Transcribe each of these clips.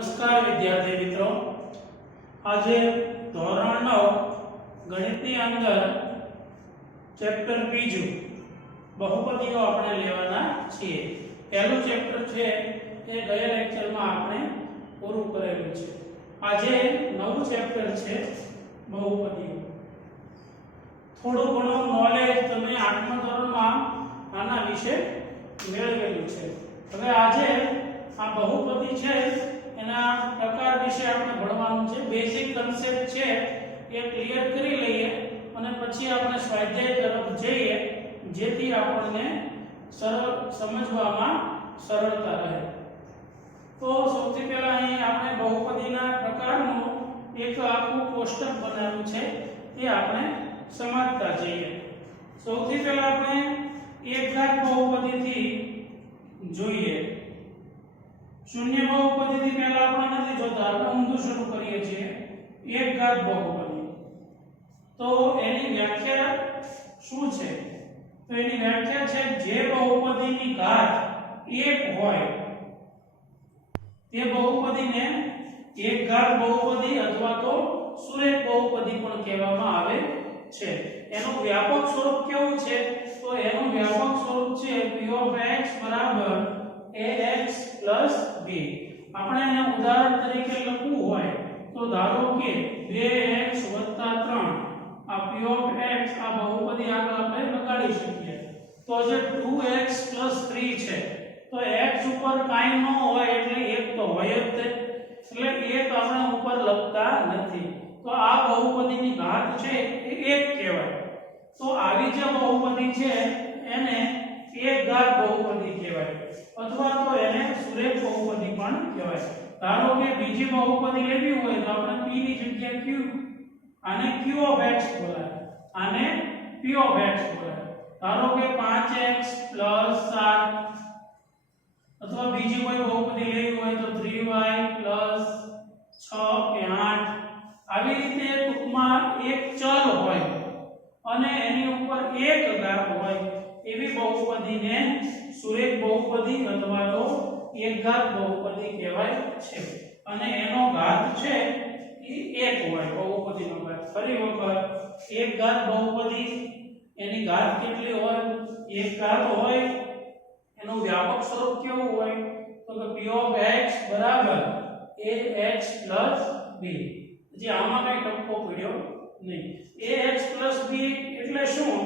નમસ્કાર વિદ્યાર્થી મિત્રો, આજે ધોરણ 9 ગણિતની અંદર ચેપ્ટર બીજું બહુપદીઓ આપણે લેવાના છીએ. પહેલું ચેપ્ટર છે એ ગયા લેક્ચરમાં આપણે પૂરું કરેલું છે. આજે નવું ચેપ્ટર છે બહુપદીઓ. થોડું ઘણું નોલેજ તમે 8મા ધોરણમાં આના વિશે મેળવેલું છે. હવે આજે આ બહુપદી છે એના પ્રકાર વિશે આપણે ભણવાનું છે. બેઝિક કન્સેપ્ટ છે એ ક્લિયર કરી લઈએ અને પછી આપણે સ્વાધ્યાય તરફ જઈએ, જેથી આપણને સરળ સમજવામાં સરળતા રહે. તો સૌથી પહેલા અહીં આપણે બહુપદીના પ્રકારનું એક આખું કોષ્ટક બનાવ્યું છે, તે આપણે સમજતા જઈએ. સૌથી પહેલા આપણે એકઘાત બહુપદીથી જોઈએ. શૂન્ય બહુપદીથી પહેલા આપણે નથી જોતા, આપણે ઊંધું શરૂ કરીએ છીએ. એકઘાત બહુપદી, તો એની વ્યાખ્યા શું છે? તો એની વ્યાખ્યા છે જે બહુપદીની ઘાત 1 હોય તે બહુપદીને એકઘાત બહુપદી અથવા તો સુરેખ બહુપદી પણ કહેવામાં આવે છે. એનું વ્યાપક સ્વરૂપ કેવું છે? તો એનું વ્યાપક સ્વરૂપ છે p(x) બરાબર ax + b. આપણે એને ઉદાહરણ તરીકે લખવું હોય તો ધારો કે 2x + 3 આ p(x) આ બહુપદી આગળ આપણે લગાડી શકીએ. તો જે 2x + 3 છે, તો x ઉપર કાંઈ ન હોય એટલે 1 તો હોય જ તે, એટલે 1 આપણે ઉપર લખતા નથી. તો આ બહુપદીની ઘાત છે એ 1 કહેવાય. તો આવી જે બહુપદી છે એને એકઘાત બહુપદી કહેવાય અથવા તો એને સુરેખ બહુપદી પણ કહેવાય. ધારો કે બીજી બહુપદી લેવી હોય તો આપણે p ની જગ્યાએ q, આને q(x) બોલાય, આને p(x) બોલાય. ધારો કે 5x + 7 અથવા બીજી કોઈ બહુપદી લેવી હોય તો 3y + 6 કે 8. આવી રીતે ટૂંકમાં એક ચલ હોય અને એની ઉપર એક ઘાત હોય એવી બહુપદીને સુરેખ બહુપદી અથવા તો એકઘાત બહુપદી કહેવાય છે. અને એનો ઘાત છે એ 1 હોય બહુપદીનો ઘાત. ફરી વખત એકઘાત બહુપદી એની ઘાત કેટલી હોય? એક ઘાત હોય. એનું વ્યાપક સ્વરૂપ કેવું હોય? તો કે p(x) બરાબર ax + b. જે આમાં કઈ ટપકો પડ્યો નહીં. ax + b એટલે શું?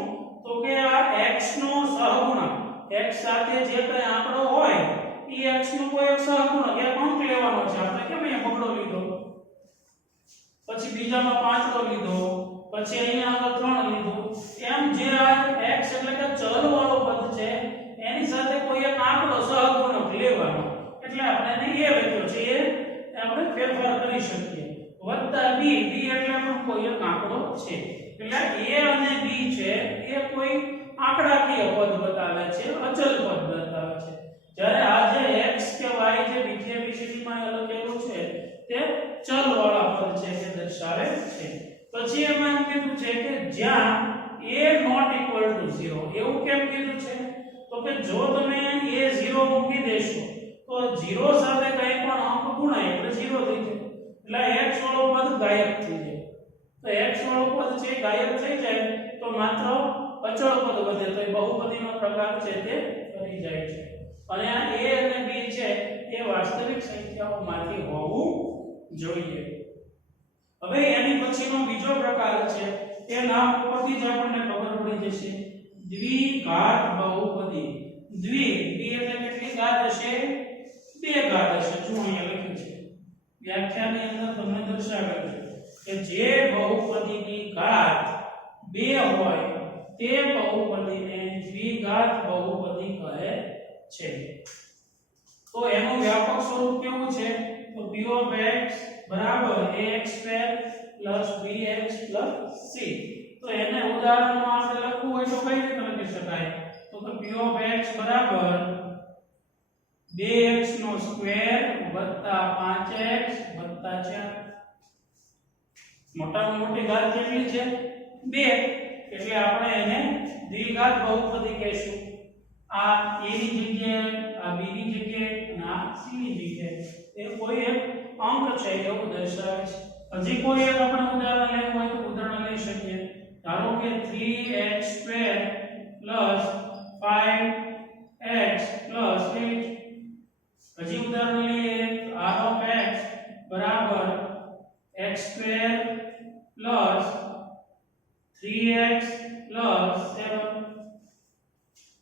તો કે આ x નો સહગુણક, x સાથે જે કઈ આંકડો હોય એ x નો કોઈ એક સહગુણક એક અંક લેવાનો છે. આપણે કેમ અહીંયા બગડો લીધો, પછી બીજામાં પાંચડો લીધો, પછી અહીંયા આગળ 3 લીધો. એમ જે આ x એટલે કે ચલ વાળો પદ છે એની સાથે કોઈ એક આંકડો સહગુણક લેવાનો, એટલે આપણે એને a લખ્યો છે. એ આપણે ફેરફાર કરી શકીએ. વત્તા b, b એટલે પણ કોઈ એક આંકડો છે. એટલે a અને b છે એ કોઈ આંકડાકીય પદ બતાવે છે, અચલ પદ બતાવે છે. જ્યારે આ જે x કે y જે બીજી ABCD-માં લખેલું છે તે ચલ વાળા પદ છે કે દર્શાવે છે. પછી એમાં એમ કીધું છે કે જ્યાં a ≠ 0. એવું કેમ કીધું છે? તો કે જો તમે a 0 મૂકી દેશો તો 0 સાથે કંઈ પણ અંક ગુણાય એટલે 0 થઈ જાય, એટલે x વાળો પદ ગાયબ થઈ જાય. તો x વાળો પદ છે ગાયબ થઈ જાય તો માત્ર અચળ પદ વધે, તો એ બહુપદીનો પ્રકાર છે તે કરી જાય છે. અને આ a અને b છે એ વાસ્તવિક સંખ્યાઓમાંથી હોવું જોઈએ. હવે એની પછીનો બીજો પ્રકાર છે, એ નામ ઉપરથી જ આપણને ખબર પડી જશે, દ્વિઘાત બહુપદી. દ્વિ એટલે કેટલી ઘાત હશે? 2 ઘાત હશે. જો અહીંયા લખ્યું છે વ્યાખ્યાની અંદર તમને દર્શાવેલું છે કે જે બહુપદીની ઘાત 2 હોય તે બહુપદીને દ્વિઘાત બહુપદી કહે છે. તો એનું વ્યાપક સ્વરૂપ કેવું છે? તો p(x) બરાબર ax² + bx + c. તો એને ઉદાહરણમાં આપણે લખવું હોય તો કઈ રીતે લખી શકાય? તો p(x) બરાબર 2x² + 5x + 4. મોટામાં મોટી ઘાત કેટલી છે? 2. એટલે આપણે એને દ્વિઘાત બહુપદી કહીશું. આ a ની જગ્યાએ, આ b ની જગ્યાએ અને આ c ની જગ્યાએ એ કોઈ એક અંક છે એવું દર્શાવે છે. હજી કોઈ એક આપણે ઉદાહરણ લેવું હોય તો ઉદાહરણ લઈ શકીએ. ધારો કે 3x² + 5x + 8. હજી ઉદાહરણ લઈએ r(x) બરાબર x² + 3x + 7.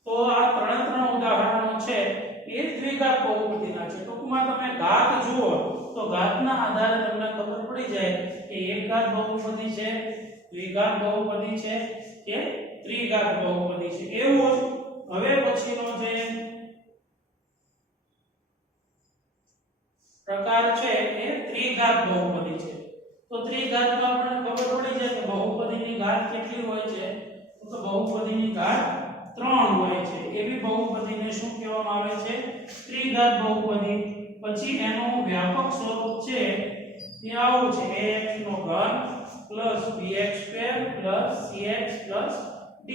તો આ ત્રણ ઉદાહરણો છે એ દ્વિઘાત બહુપદીના છે. ટૂંકમાં તમે ઘાત જુઓ તો ઘાતના આધારે તમને ખબર પડી જાય કે એકઘાત બહુપદી છે, દ્વિઘાત બહુપદી છે કે ત્રિઘાત બહુપદી છે. એવું જ હવે પછીનો જે પ્રકાર છે એ ત્રિઘાત બહુપદી છે. તો ત્રિઘાતમાં આપણને ખબર પડી જાય કે બહુપદીની ઘાત કેટલી હોય છે? તો બહુપદીની ઘાત 3 હોય છે. એવી બહુપદીને શું કહેવામાં આવે છે? ત્રિઘાત બહુપદી. પછી એનું વ્યાપક સ્વરૂપ છે એ આવું છે: ax3 + bx² + cx + d.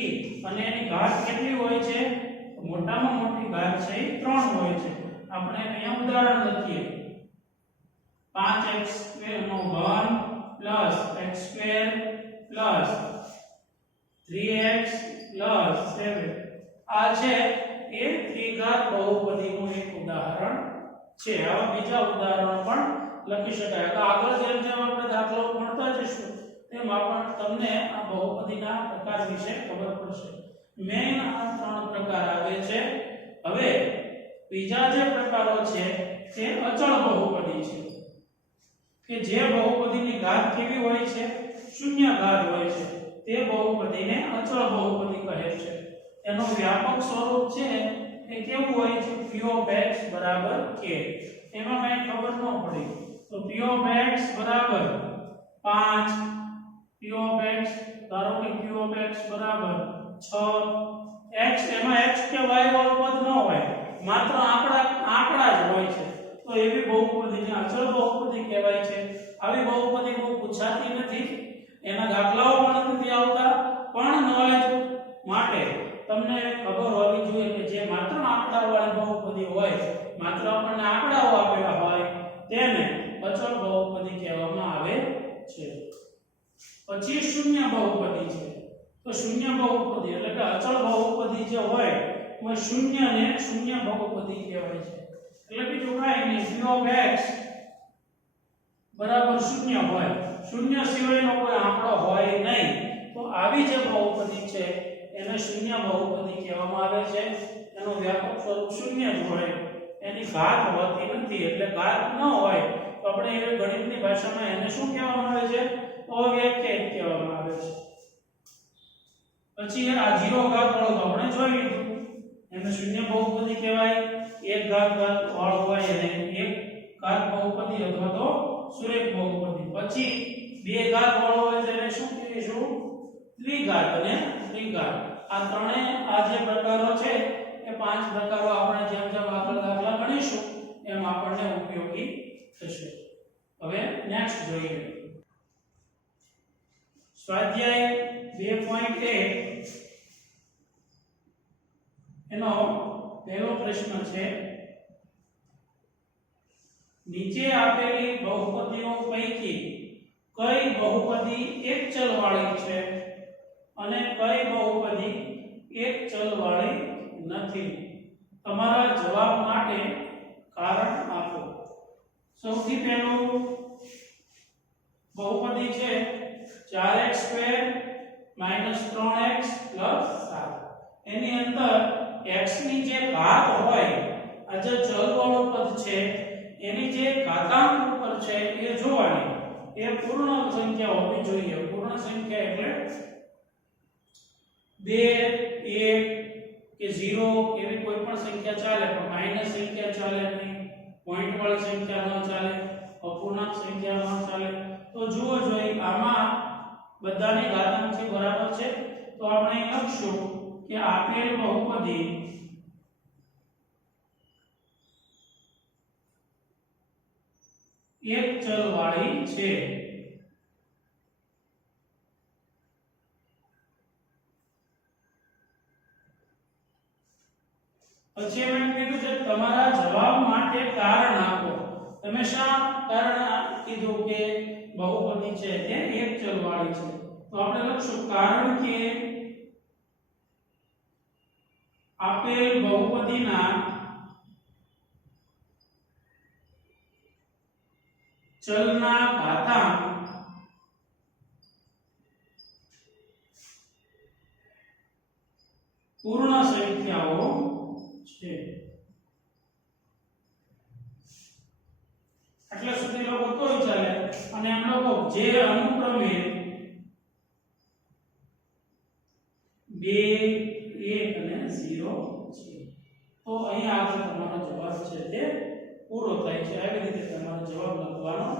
અને એની ઘાત કેટલી હોય છે? મોટામાં મોટી ઘાત છે એ 3 હોય છે. આપણે અહીંયા ઉદાહરણ લખીએ: 5x² + x² + 3x + 7. આ છે એ ત્રિઘાત બહુપદીનું એક ઉદાહરણ છે. આવા બીજા ઉદાહરણો પણ લખી શકાય. તો આગળ જેમ જેમ આપણે દાખલો ભણતા જઈશું તેમ આપણે તમને આ બહુપદીના પ્રકાર વિશે ખબર પડશે. મેઈન આ 3 પ્રકાર આવે છે. હવે બીજા જે પ્રકારો છે તે અચળ બહુપદી છે કે જે બહુપદીની ઘાત કેવી હોય છે? શૂન્ય ઘાત હોય છે. તે બહુપદીને અચળ બહુપદી કહે છે. એનો વ્યાપક સ્વરૂપ છે એ કેવું હોય છે? p(x) = k. એમાં કઈ ખબર ન પડી તો p(x) બરાબર 5, p(x) ધારો કે p(x) બરાબર 6. x એમાં x કે y વાળું પદ ન હોય, માત્ર આંકડા જ હોય છે. તો એવી બહુપદીને અચળ બહુપદી કહેવાય છે. આવી બહુપદી બહુ પૂછાતી નથી, એના દાખલાઓ પણ નથી આવતા, પણ નોલેજ માટે તમને ખબર હોવી જોઈએ કે જે માત્ર આંકડાવાળી બહુપદી હોય, માત્ર આપણને આંકડાઓ આપેલા હોય તેને અચળ બહુપદી કહેવામાં આવે છે. પછી શૂન્ય બહુપદી છે. તો શૂન્ય બહુપદી એટલે કે અચળ બહુપદી જે હોય એ શૂન્યને શૂન્ય બહુપદી કહેવાય છે. એટલે બીજું કાંઈ નહીં, p(x) બરાબર શૂન્ય હોય, શૂન્ય સિવાયનો કોઈ આંકડો હોય નહીં. તો આવી જે બહુપદી છે એને શૂન્ય બહુપદી કહેવામાં આવે છે. એનો વ્યાપક સ્વરૂપ શૂન્ય જ હોય, એની ઘાત હોતી નથી. એટલે ઘાત ન હોય તો આપણે એ ગણિતની ભાષામાં એને શું કહેવામાં આવે છે? અવ્યાખ્યાયિત કહેવામાં આવે છે. પછી આ 0 ઘાત વાળો આપણે જોઈ લીધું, એને શૂન્ય બહુપદી કહેવાય. 1 ઘાત વાળો હોય એને એક ઘાત બહુપદી અથવા તો સુરેખ બહુપદી. પછી 2 ઘાત વાળો હોય તેને શું કહીશું? દ્વિઘાત અને ત્રિઘાત. આ ત્રણેય આ જે પ્રકારો છે એ 5 પ્રકારો આપણે જેમ જેમ આગળ દાખલા ગણીશું એમ આપણને ઉપયોગી થશે. હવે નેક્સ્ટ જોઈએ. સ્વાધ્યાય 2.1 એનો પહેલો પ્રશ્ન છે: નીચે આપેલી બહુપદીઓ પૈકી કઈ બહુપદી એક ચલ વાળી છે અને કઈ બહુપદી એક ચલ વાળી નથી? તમારા જવાબ માટે કારણ આપો. સૌથી પહેલું બહુપદી છે 4x² - 3x + 7. એની અંદર x ની જે ઘાત હોય, આ જે ચલ વાળું પદ છે એની જે ઘાતાંક ઉપર છે એ જોવાની. એ પૂર્ણ સંખ્યા હોવી જોઈએ. પૂર્ણ સંખ્યા એટલે 2, 1 કે 0 એવી કોઈ પણ સંખ્યા ચાલે, પણ માઈનસ સંખ્યા ચાલે નહીં, પોઈન્ટ વાળી સંખ્યા ન ચાલે, અપૂર્ણાંક સંખ્યા ન ચાલે. તો જુઓ જોઈએ આમાં બધાની ઘાતાંક છે બરાબર છે. તો આપણે લખશું કે આપેલ બહુપદી એક ચલ વાળી છે. પછી એમ કીધું છે તમારા જવાબ માટે કારણ આપો. હંમેશા કારણ કીધું કે બહુપદી છે તે એક ચલ વાળી છે, તો આપણે લખશું કારણ કે આપેલ બહુપદીના ચલના ઘાતાંક પૂર્ણ સંખ્યાઓ છે। એટલે સુધી લોકો તોય ચાલે, અને એમ લોકો જે અનુક્રમે 2 1 અને 0 છે, તો અહીં આગળ તમારો જવાબ છે તે પૂરો થાય છે। આવી રીતે તમારો જવાબ લખવાનો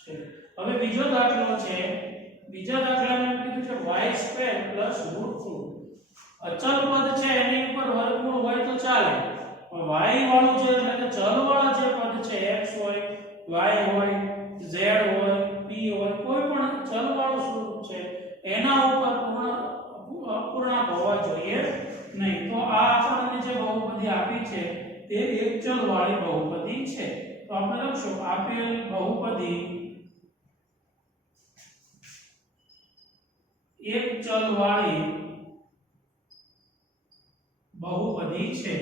છે। હવે બીજો દાખલો છે, બીજા દાખલામાં કીધું છે y² + √2। અચલ પદ છે એની ઉપર વર્ગમૂળ હોય તો ચાલે, પણ y વાળું છે એટલે કે ચલ વાળા જે પદ છે x હોય, y હોય, z હોય, p હોય, કોઈ પણ ચલ વાળું સ્વરૂપ છે એના ઉપર અપૂર્ણાંક હોવા જોઈએ નહીં। તો આ આપણને જે બહુપદી આપી છે તે એક ચલ વાળી બહુપદી છે। તો આપણે લખશું આપેલ બહુપદી એક ચલ વાળી બહુપદી છે,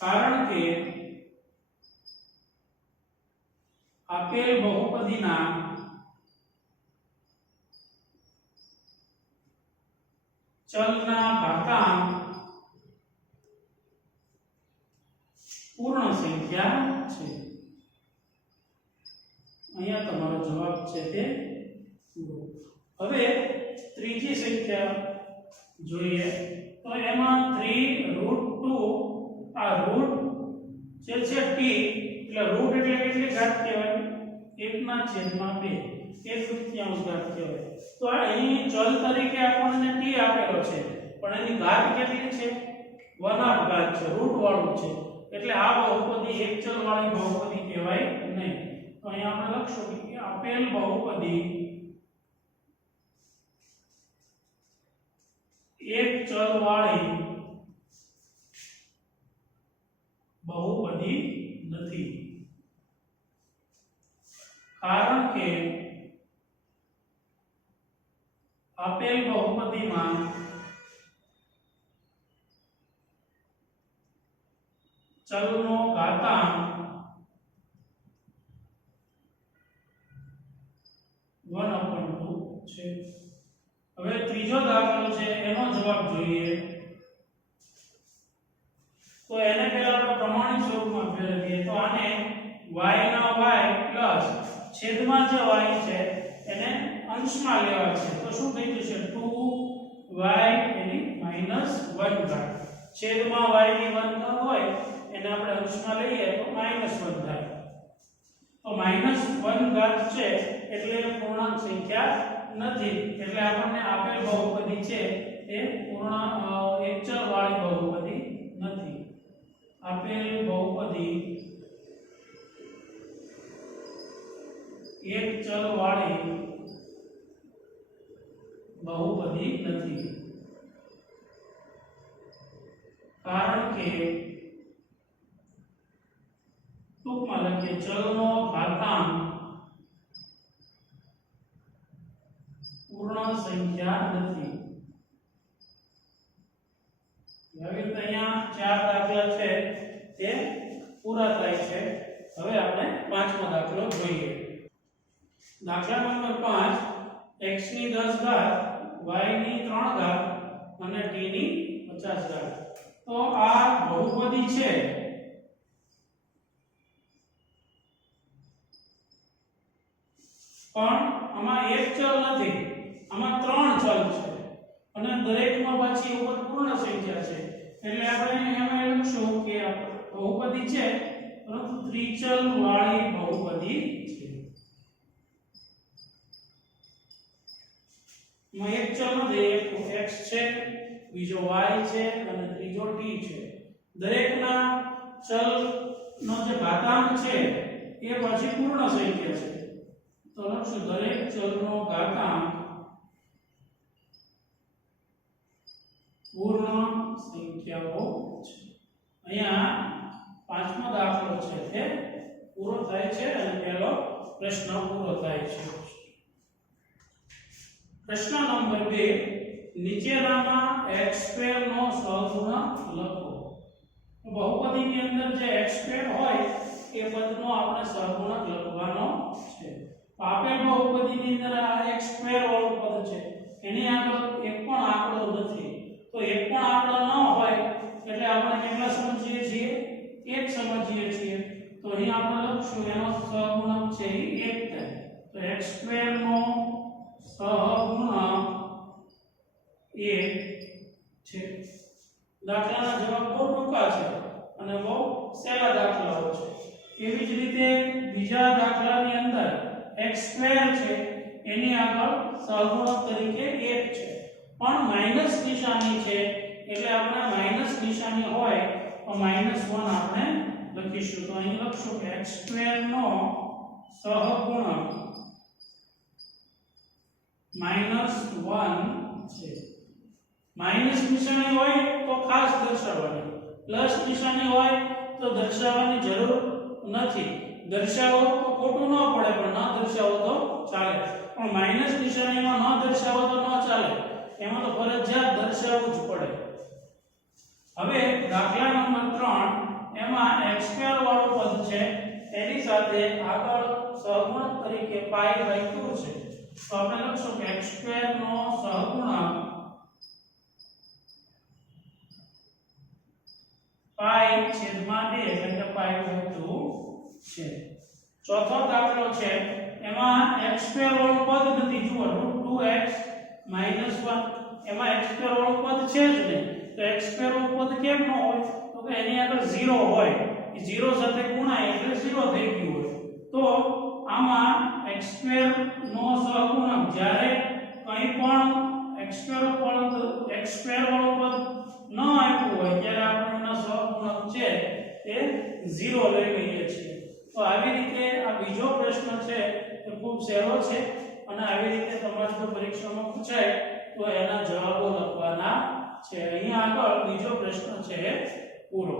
કારણ કે આપેલ બહુપદીના ચલના ઘાતાંક પૂર્ણ સંખ્યા છે। અહીંયા તમારો જવાબ છે તે પૂરો। હવે ત્રીજી સંખ્યા જોઈએ, તો એમાં 3√2 આ રૂટ જે છે t, એટલે રૂટ એટલે કેટલી ઘાત કહેવાય? 1/2, 1/3 ઘાત કહેવાય। તો અહીં ચલ તરીકે આપણને t આપેલો છે, પણ એની ઘાત કેટલી છે? 1/2 ઘાત છે, રૂટ વાળું છે, એટલે આ બહુપદી એક ચલ વાળી બહુપદી કહેવાય નહીં। તો અહીં આપણે લખશું કે આપેલ બહુપદી એક ચલ વાળી બહુપદી નથી, કારણ કે આપેલ બહુપદીમાં ચલનો ઘાતાંક 1/2 છે। હવે ત્રીજો દાખલો છે એનો જવાબ જોઈએ, તો એને પહેલા આપણે પ્રમાણિત સ્વરૂપમાં ફેરવીએ, તો આને y ના y પ્લસ છેદમાં જે y છે એને અંશમાં લેવા છે, તો શું થઈ જશે? 2y એની -1 ઘાત, છેદમાં y ની 1 ઘાત હોય એને આપણે અંશમાં લઈએ તો -1 થાય, તો -1 ઘાત છે એટલે પૂર્ણાંક સંખ્યા નથી, એટલે આપણને આપેલ બહુપદી છે એ એક ચલ વાળી બહુપદી નથી। આપેલ બહુપદી એક ચલ વાળી બહુપદી નથી, કારણ કે ટૂંકમાં લખીએ ચલનો ઘાતાંક પૂર્ણ સંખ્યા નથી। હવે અહીંયા 4 દાખલા છે તે પૂરા થાય છે। હવે આપણે પાંચમો દાખલો જોઈએ। દાખલા નંબર 5, x ની 10 ઘાત, y ની 3 ઘાત અને t ની 50 ઘાત। તો આ બહુપદી છે, પણ આમાં એક ચલ નથી, આમાં 3 ચલ છે, અને દરેકમાં પાછી ઉપર પૂર્ણ સંખ્યા છે, એટલે આપણે એમાં લખશું કે બહુપદી છે પરંતુ ત્રિચલ વાળી બહુપદી છે। માં એક ચલ નથી, એક x છે, બીજો y છે અને ત્રીજો t છે। દરેકના ચલનો જે ઘાતાંક છે એ પછી પૂર્ણ સંખ્યા છે, તો લખશું દરેક ચલનો ઘાતાંક પૂર્ણ સંખ્યાઓ છે। અહીંયા પાંચમો દાખલો છે તે પૂરો થાય છે અને પહેલો પ્રશ્ન પૂરો થાય છે. પ્રશ્ન નંબર 2, નીચેનામાં x² નો સહગુણક લખો. બહુપદીની અંદર જે x² હોય એ પદનો આપણે સહગુણક લખવાનો છે. આપેલ બહુપદીની અંદર આ x² વાળું પદ છે, એની આગળ એક પણ આંકડો નથી, તો એક પણ આંકડો ન હોય એટલે આપણે કેટલા સમજીએ છીએ? 1 સમજીએ છીએ. તો અહીં આપણે લખશું એનો સહગુણક છે એ 1 થાય. તો x² નો સહગુણક 1 છે. દાખલાના જવાબ બહુ ટૂંકા છે અને બહુ સહેલા દાખલાઓ છે. એવી જ રીતે બીજા દાખલાની અંદર x² છે એની આગળ સહગુણક તરીકે 1 છે, પણ માઈનસ નિશાની છે એટલે આપણે માઈનસ નિશાની હોય તો -1 આપણે લખીશું. તો અહીં લખશું કે x² નો સહગુણક -1 છે. માઈનસ નિશાની હોય તો ખાસ દર્શાવવાની, પ્લસ નિશાની હોય તો દર્શાવવાની જરૂર નથી. દર્શાવો તો ખોટું ન પડે, પણ ન દર્શાવો તો ચાલે. પણ માઈનસ નિશાનીમાં ન દર્શાવો તો ન ચાલે, એમાં તો ફરજિયાત દર્શાવવું જ પડે. હવે દાખલા નંબર 3, એમાં x² વાળું પદ છે એની સાથે આગળ સહગુણક તરીકે π/2 છે. તો આપણે લખશું કે x² નો સહગુણક π/2 એટલે કે π/2 છે. ચોથો દાખલો છે એમાં x² વાળું પદ નથી. જુઓ √2x - 1 એમાં x² વાળું પદ છે જ નહીં. તો x² વાળું પદ કેમ ન હોય? તો કે એની આગળ 0 હોય, એ 0 સાથે ગુણાય એટલે 0 થઈ ગયું હોય. તો આમાં x² નો સહગુણક જ્યારે કંઈ પણ x² વાળું પદ ન આપ્યું હોય ત્યારે આપણે એનો સહગુણક છે તે 0 લઈ લઈએ છીએ. તો આવી રીતે આ બીજો પ્રશ્ન છે એ ખૂબ સહેલો છે અને આવી રીતે તમારે જો પરીક્ષામાં પૂછાય તો એના જવાબો લખવાના છે. અહીં આગળ બીજો પ્રશ્ન છે પૂરો.